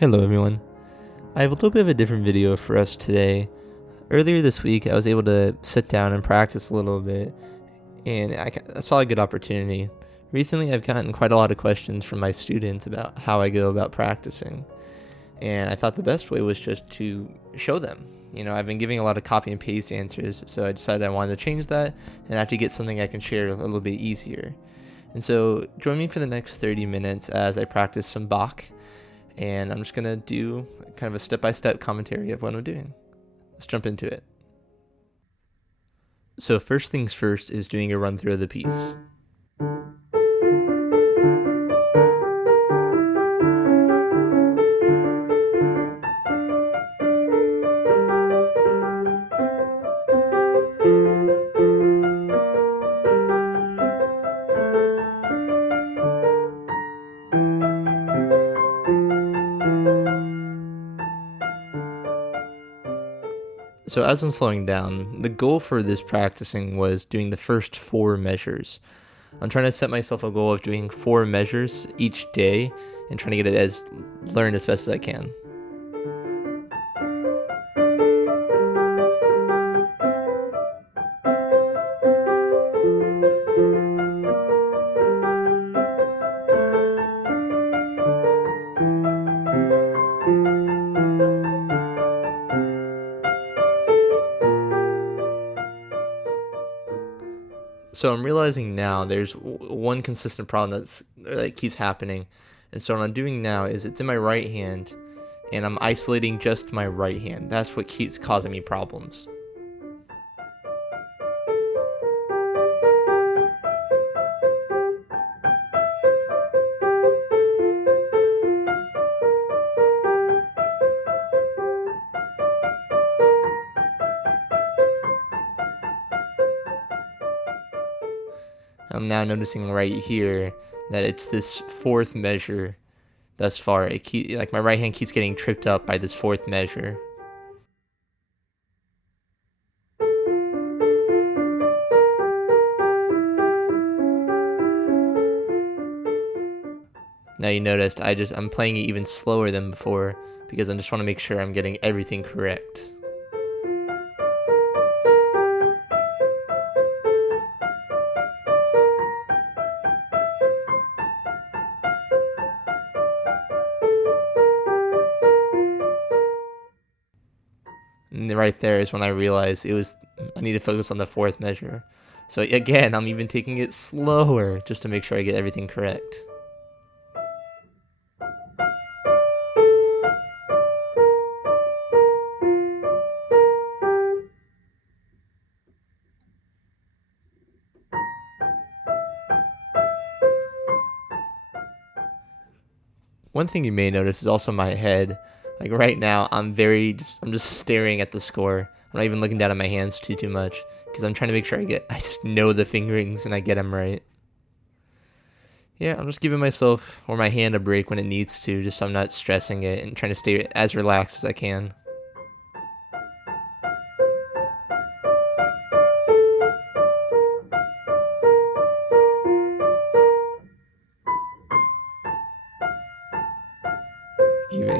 Hello everyone. I have a little bit of a different video for us today. Earlier this week I was able to sit down and practice a little bit, and I saw a good opportunity. Recently I've gotten quite a lot of questions from my students about how I go about practicing, and I thought the best way was just to show them. I've been giving a lot of copy and paste answers, so I decided I wanted to change that and have to get something I can share a little bit easier. And so join me for the next 30 minutes as I practice some Bach, and I'm just going to do kind of a step-by-step commentary of what I'm doing. Let's jump into it. So first things first is doing a run-through of the piece. So as I'm slowing down, the goal for this practicing was doing the first 4 measures. I'm trying to set myself a goal of doing 4 measures each day and trying to get it learned as best as I can. So I'm realizing now there's one consistent problem that keeps happening. And so what I'm doing now is it's in my right hand, and I'm isolating just my right hand. That's what keeps causing me problems. I'm now noticing right here that it's this 4th measure thus far. My right hand keeps getting tripped up by this 4th measure. Now you noticed I'm playing it even slower than before because I just want to make sure I'm getting everything correct. And right there is when I realized I need to focus on the 4th measure. So again, I'm even taking it slower just to make sure I get everything correct. One thing you may notice is also my head. Like right now, I'm just staring at the score. I'm not even looking down at my hands too much because I'm trying to make sure I just know the fingerings and I get them right. Yeah, I'm just giving myself or my hand a break when it needs to, just so I'm not stressing it and trying to stay as relaxed as I can.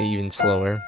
Even slower.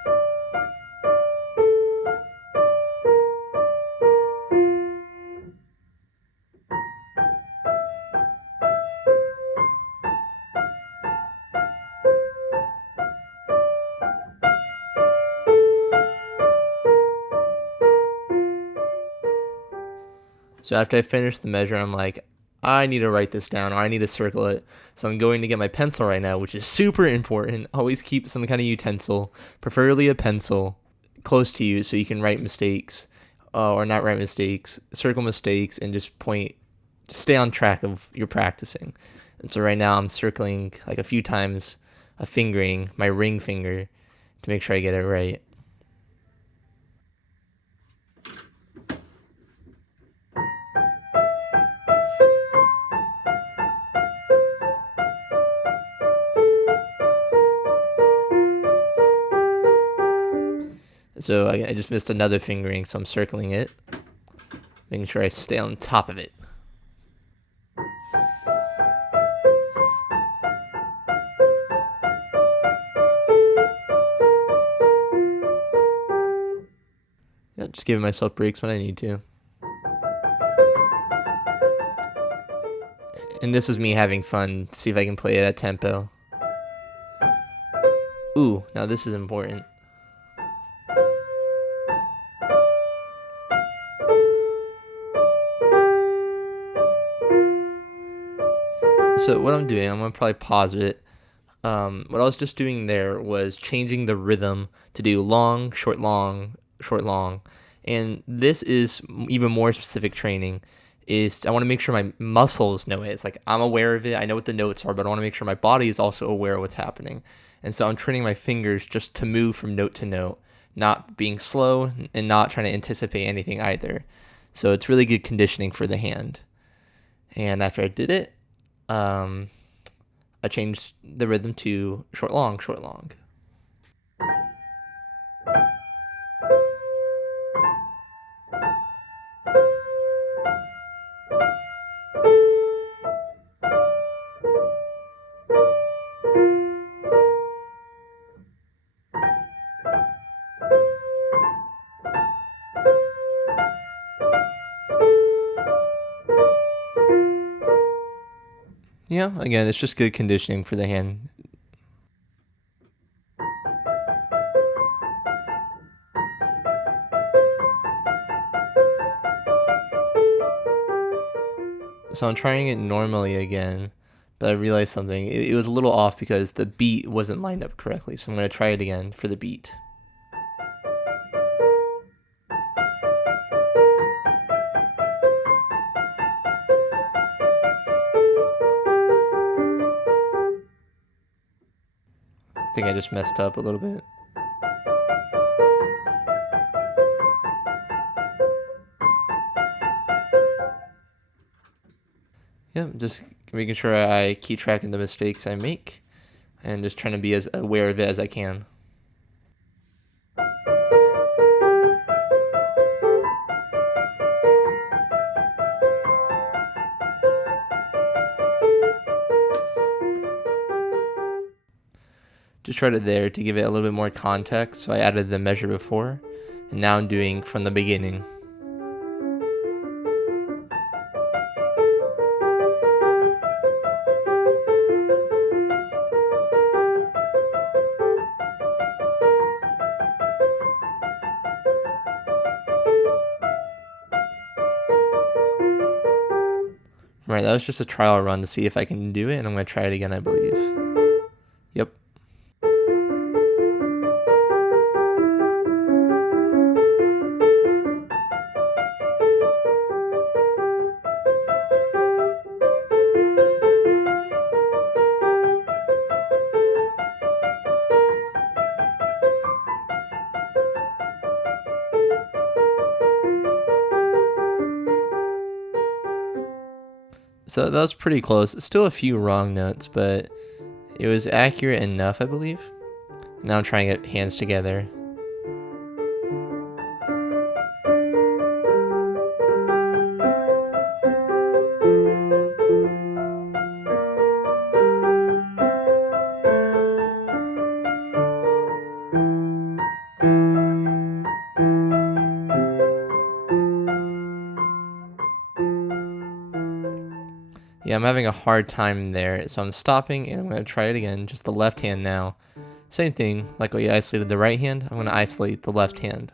So after I finish the measure, I'm like, I need to write this down or I need to circle it. So I'm going to get my pencil right now, which is super important. Always keep some kind of utensil, preferably a pencil, close to you so you can write mistakes or not write mistakes, circle mistakes, and just stay on track of your practicing. And so right now I'm circling like a few times, a fingering, my ring finger, to make sure I get it right. So I just missed another fingering, so I'm circling it, making sure I stay on top of it. just giving myself breaks when I need to. And this is me having fun to see if I can play it at tempo. Ooh, now this is important. So what I'm doing, I'm gonna probably pause it. What I was just doing there was changing the rhythm to do long, short, long, short, long. And this is even more specific training. I want to make sure my muscles know it. It's like I'm aware of it. I know what the notes are, but I want to make sure my body is also aware of what's happening. And so I'm training my fingers just to move from note to note, not being slow and not trying to anticipate anything either. So it's really good conditioning for the hand. And after I did it, I changed the rhythm to short, long, short, long. Yeah, again, it's just good conditioning for the hand. So I'm trying it normally again, but I realized something. It was a little off because the beat wasn't lined up correctly. So I'm going to try it again for the beat. I think I just messed up a little bit. Yeah, just making sure I keep track of the mistakes I make and just trying to be as aware of it as I can. Just tried it there to give it a little bit more context, so I added the measure before, and now I'm doing from the beginning. Right, that was just a trial run to see if I can do it, and I'm going to try it again, I believe. Yep. So that was pretty close. Still a few wrong notes, but it was accurate enough, I believe. Now I'm trying to get hands together. Yeah, I'm having a hard time there, so I'm stopping and I'm going to try it again, just the left hand now. Same thing, like we isolated the right hand, I'm going to isolate the left hand.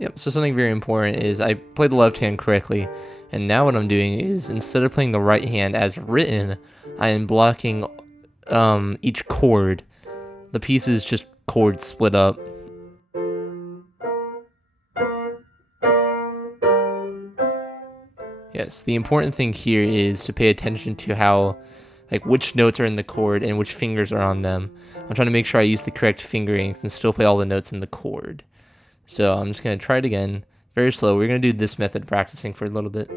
Yep, so something very important is I played the left hand correctly, and now what I'm doing is instead of playing the right hand as written, I am blocking each chord. The pieces just chords split up. Yes, the important thing here is to pay attention to how like which notes are in the chord and which fingers are on them. I'm trying to make sure I use the correct fingerings and still play all the notes in the chord. So I'm just going to try it again, very slow. We're going to do this method practicing for a little bit.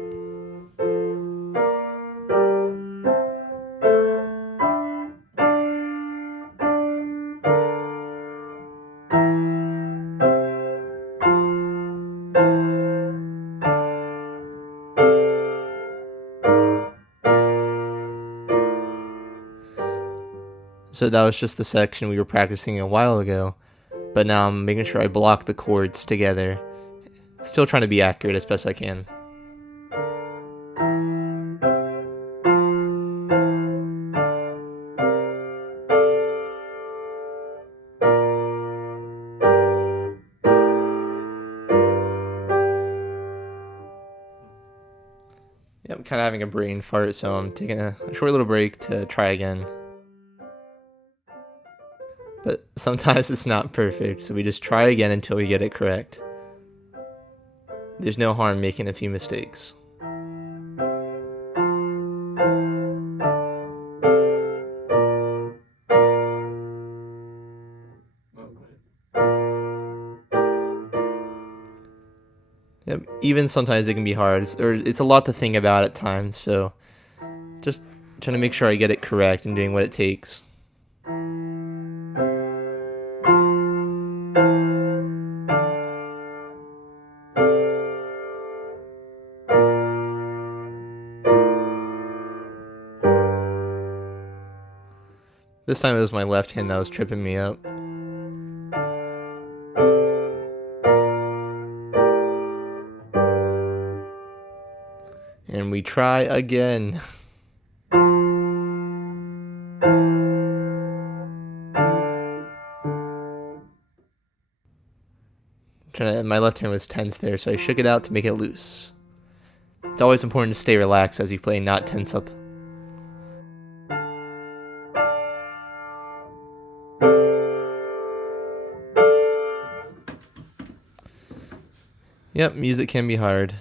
So that was just the section we were practicing a while ago, but now I'm making sure I block the chords together. Still trying to be accurate as best I can. Yeah, I'm kind of having a brain fart, so I'm taking a short little break to try again. But sometimes it's not perfect, so we just try again until we get it correct. There's no harm making a few mistakes. Yep, even sometimes it can be hard. It's a lot to think about at times, so just trying to make sure I get it correct and doing what it takes. This time it was my left hand that was tripping me up. And we try again. My left hand was tense there, so I shook it out to make it loose. It's always important to stay relaxed as you play, not tense up. Yep, music can be hard.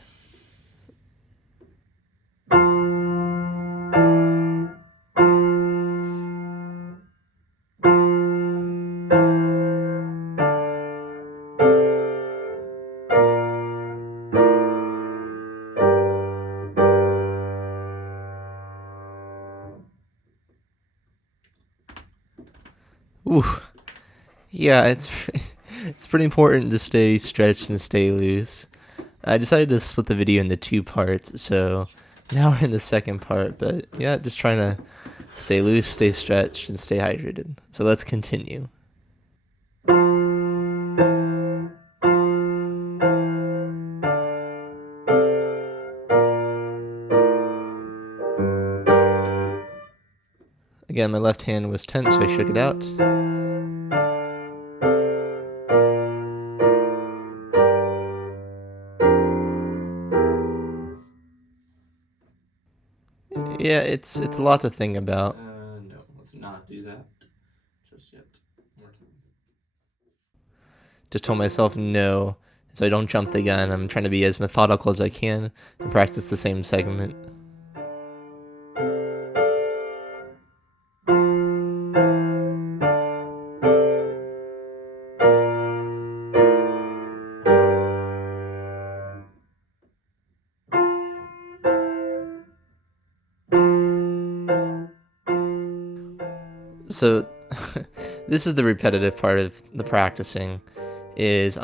Ooh, yeah, it's pretty important to stay stretched and stay loose. I decided to split the video into 2 parts, so now we're in the second part, but yeah, just trying to stay loose, stay stretched, and stay hydrated. So let's continue. Again, my left hand was tense, so I shook it out. Yeah, it's a lot to think about. No, let's not do that just yet. More time. Just told myself no, so I don't jump the gun. I'm trying to be as methodical as I can and practice the same segment. So this is the repetitive part of the practicing, is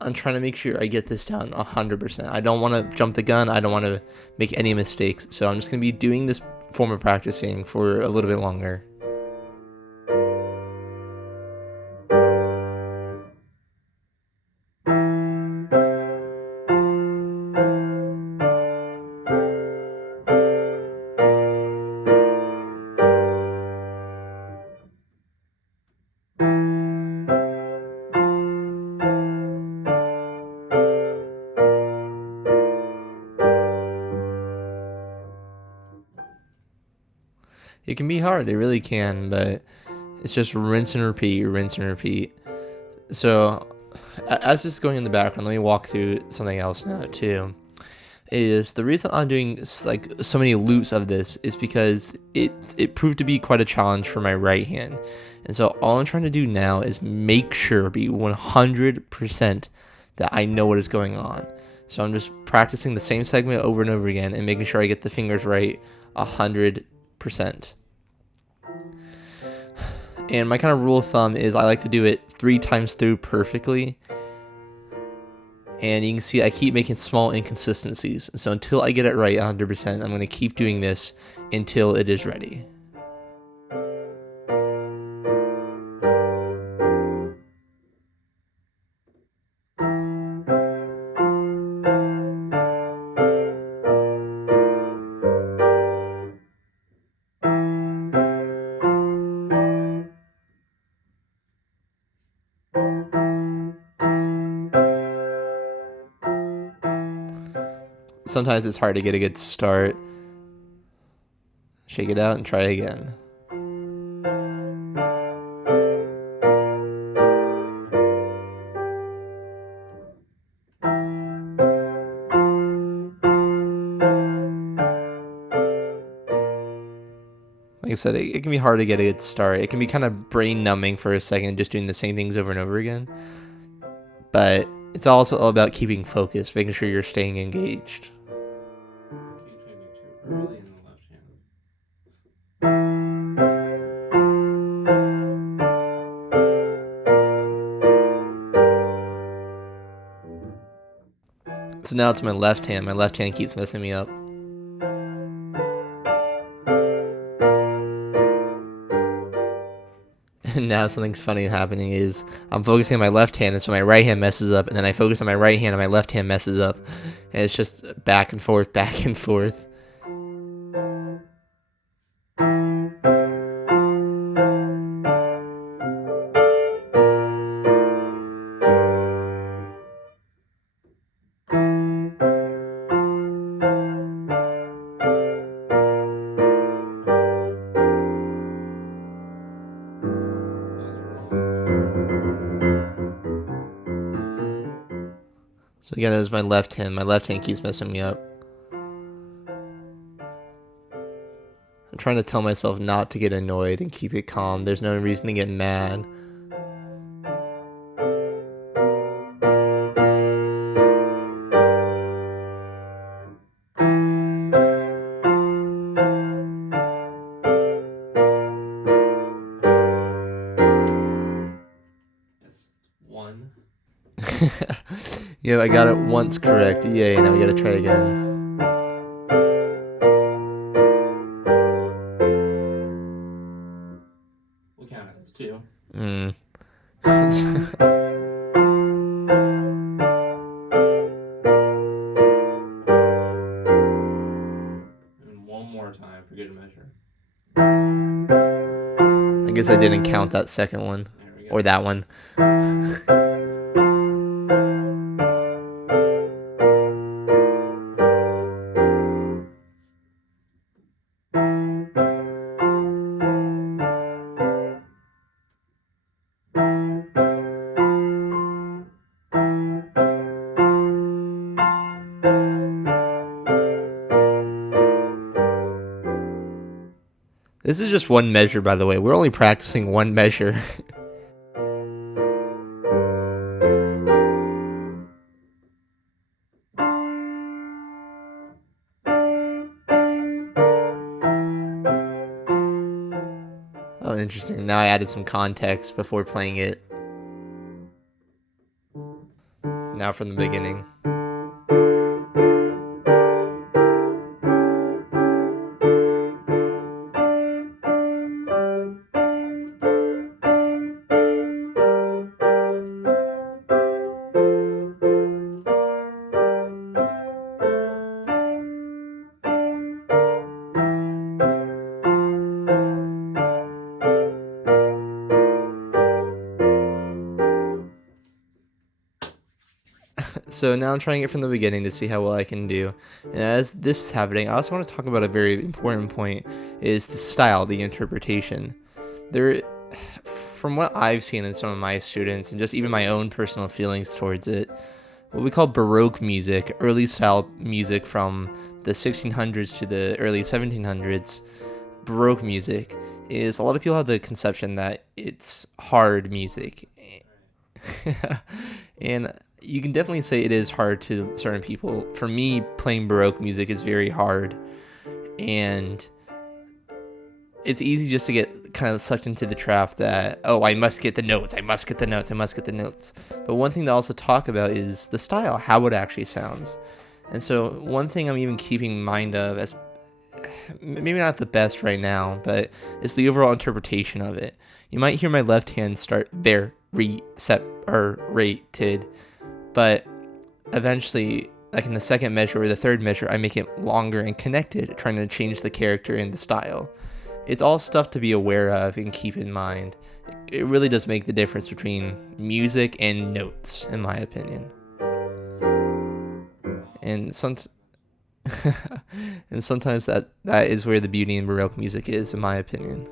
I'm trying to make sure I get this down 100%. I don't want to jump the gun. I don't want to make any mistakes. So I'm just going to be doing this form of practicing for a little bit longer. It can be hard, it really can, but it's just rinse and repeat, rinse and repeat. So as this is going in the background, let me walk through something else now too. is the reason I'm doing like so many loops of this is because it proved to be quite a challenge for my right hand. And so all I'm trying to do now is make sure, be 100% that I know what is going on. So I'm just practicing the same segment over and over again and making sure I get the fingers right 100%. And my kind of rule of thumb is I like to do it 3 times through perfectly. And you can see I keep making small inconsistencies. So until I get it right 100%, I'm going to keep doing this until it is ready. Sometimes it's hard to get a good start. Shake it out and try again. Like I said, it can be hard to get a good start. It can be kind of brain numbing for a second, just doing the same things over and over again. But it's also all about keeping focused, making sure you're staying engaged. Keep changing too early in the left hand. So now it's my left hand. My left hand keeps messing me up. And now something's funny happening is I'm focusing on my left hand, and so my right hand messes up, and then I focus on my right hand and my left hand messes up. And it's just back and forth, back and forth. So again, it was my left hand. My left hand keeps messing me up. I'm trying to tell myself not to get annoyed and keep it calm. There's no reason to get mad. That's 1. Yeah, I got it once correct. Yay, now we gotta try again. We'll count it as 2. Mm. And one more time for good measure. I guess I didn't count that second one. There we go. Or that one. This is just one measure, by the way. We're only practicing one measure. Oh, interesting. Now I added some context before playing it. Now from the beginning. So now I'm trying it from the beginning to see how well I can do. And as this is happening, I also want to talk about a very important point, is the style, the interpretation. From what I've seen in some of my students and just even my own personal feelings towards it, what we call Baroque music, early style music from the 1600s to the early 1700s, Baroque music, is a lot of people have the conception that it's hard music. And you can definitely say it is hard to certain people. For me, playing Baroque music is very hard. And it's easy just to get kind of sucked into the trap that, oh, I must get the notes, I must get the notes, I must get the notes. But one thing to also talk about is the style, how it actually sounds. And so one thing I'm even keeping in mind of, as maybe not the best right now, but it's the overall interpretation of it. You might hear my left hand start very separated, but eventually, like in the second measure or the third measure, I make it longer and connected, trying to change the character and the style. It's all stuff to be aware of and keep in mind. It really does make the difference between music and notes, in my opinion. And and sometimes that is where the beauty in Baroque music is, in my opinion.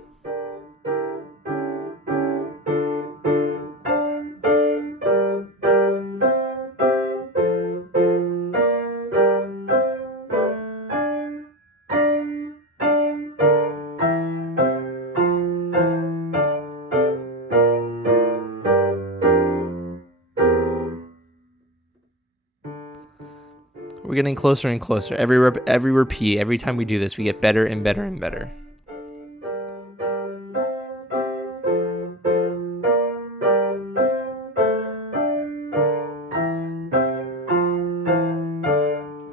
We're getting closer and closer. Every repeat, every time we do this, we get better and better and better.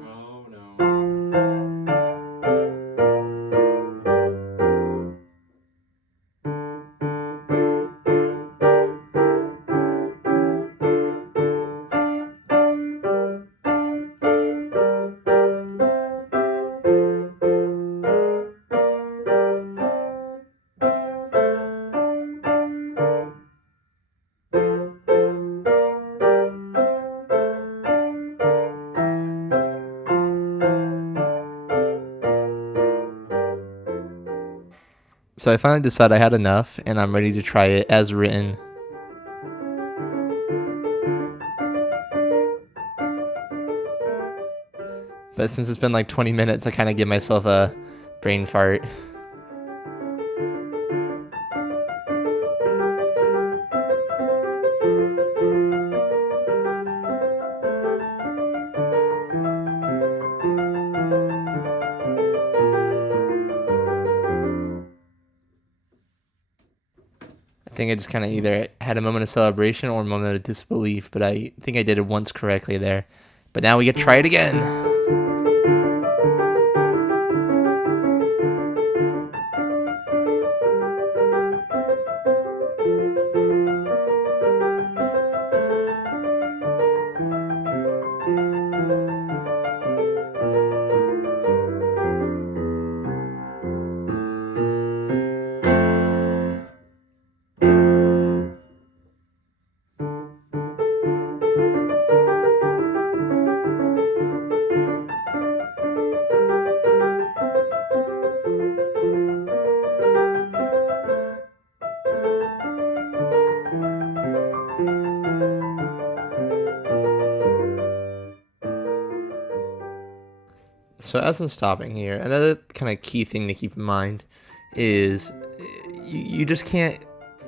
Oh no. So I finally decided I had enough, and I'm ready to try it as written. But since it's been like 20 minutes, I kind of give myself a brain fart. I think I just kind of either had a moment of celebration or a moment of disbelief, but I think I did it once correctly there. But now we get to try it again. So as I'm stopping here, another kind of key thing to keep in mind is you just can't,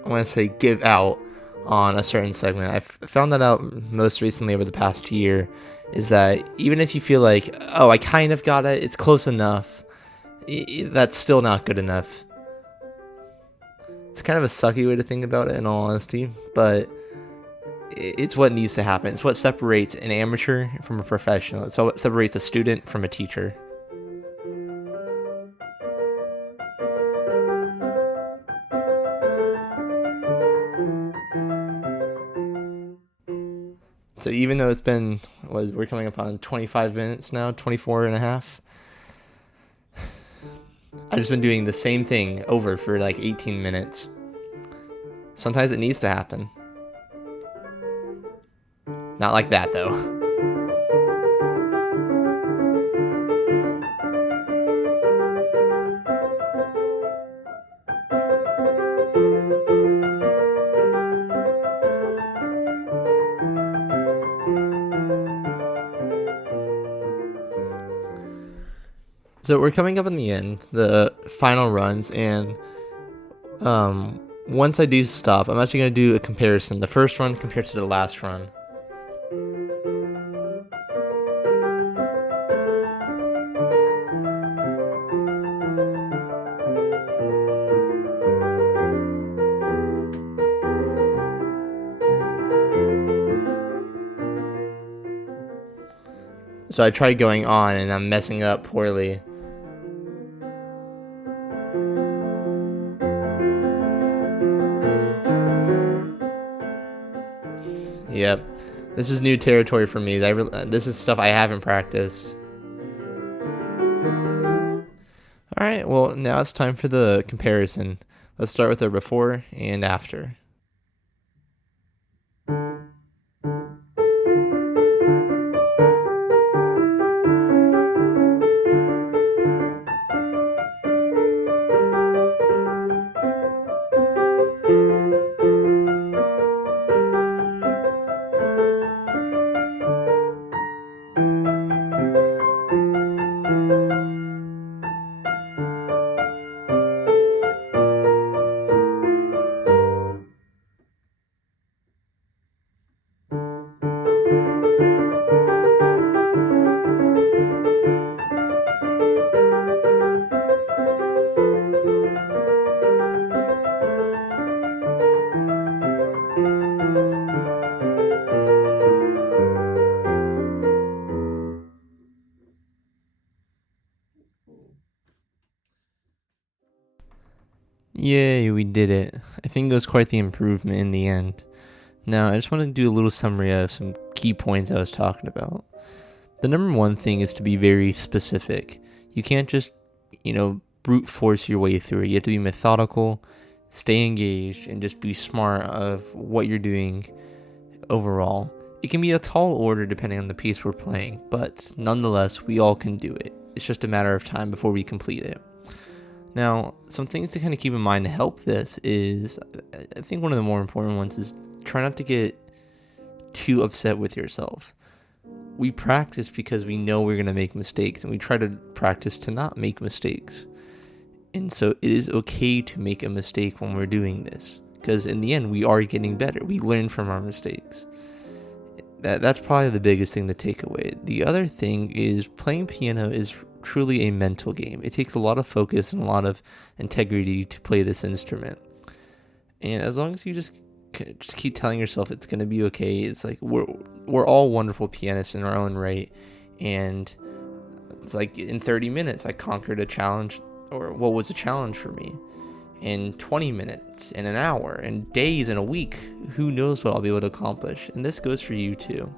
I want to say, give out on a certain segment. I've found that out most recently over the past year, is that even if you feel like, oh, I kind of got it, it's close enough, that's still not good enough. It's kind of a sucky way to think about it, in all honesty, but it's what needs to happen. It's what separates an amateur from a professional. It's what separates a student from a teacher. So even though it's been, we're coming up on 25 minutes now, 24 and a half, I've just been doing the same thing over for like 18 minutes. Sometimes it needs to happen. Not like that, though. So we're coming up in the end, the final runs, and once I do stop, I'm actually going to do a comparison, the first run compared to the last run. So I tried going on and I'm messing up poorly. Yep, this is new territory for me. This is stuff I haven't practiced. Alright, well, now it's time for the comparison. Let's start with the before and after. Yay, we did it. I think it was quite the improvement in the end. Now, I just want to do a little summary of some key points I was talking about. The number one thing is to be very specific. You can't just, brute force your way through it. You have to be methodical, stay engaged, and just be smart of what you're doing overall. It can be a tall order depending on the piece we're playing, but nonetheless, we all can do it. It's just a matter of time before we complete it. Now, some things to kind of keep in mind to help this is, I think one of the more important ones is try not to get too upset with yourself. We practice because we know we're going to make mistakes, and we try to practice to not make mistakes. And so it is okay to make a mistake when we're doing this, because in the end, we are getting better. We learn from our mistakes. That's probably the biggest thing to take away. The other thing is playing piano is truly a mental game. It takes a lot of focus and a lot of integrity to play this instrument. And as long as you just keep telling yourself it's going to be okay, it's like we're all wonderful pianists in our own right. And it's like in 30 minutes, I conquered a challenge, or what was a challenge for me. In 20 minutes, in an hour, in days, in a week, who knows what I'll be able to accomplish. And this goes for you too.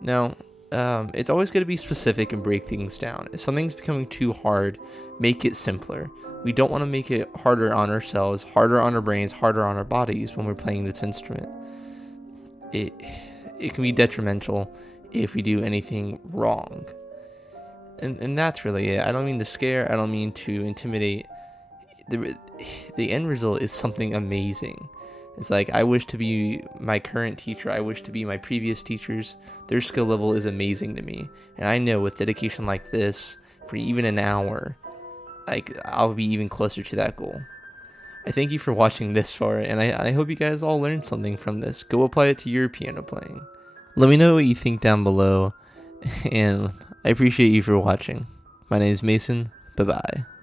Now, it's always going to be specific and break things down. If something's becoming too hard, make it simpler. We don't want to make it harder on ourselves, harder on our brains, harder on our bodies when we're playing this instrument. It can be detrimental if we do anything wrong. And that's really it. I don't mean to scare, I don't mean to intimidate. The end result is something amazing. It's like, I wish to be my current teacher. I wish to be my previous teachers. Their skill level is amazing to me. And I know with dedication like this, for even an hour, I'll be even closer to that goal. I thank you for watching this far, and I hope you guys all learned something from this. Go apply it to your piano playing. Let me know what you think down below, and I appreciate you for watching. My name is Mason. Bye-bye.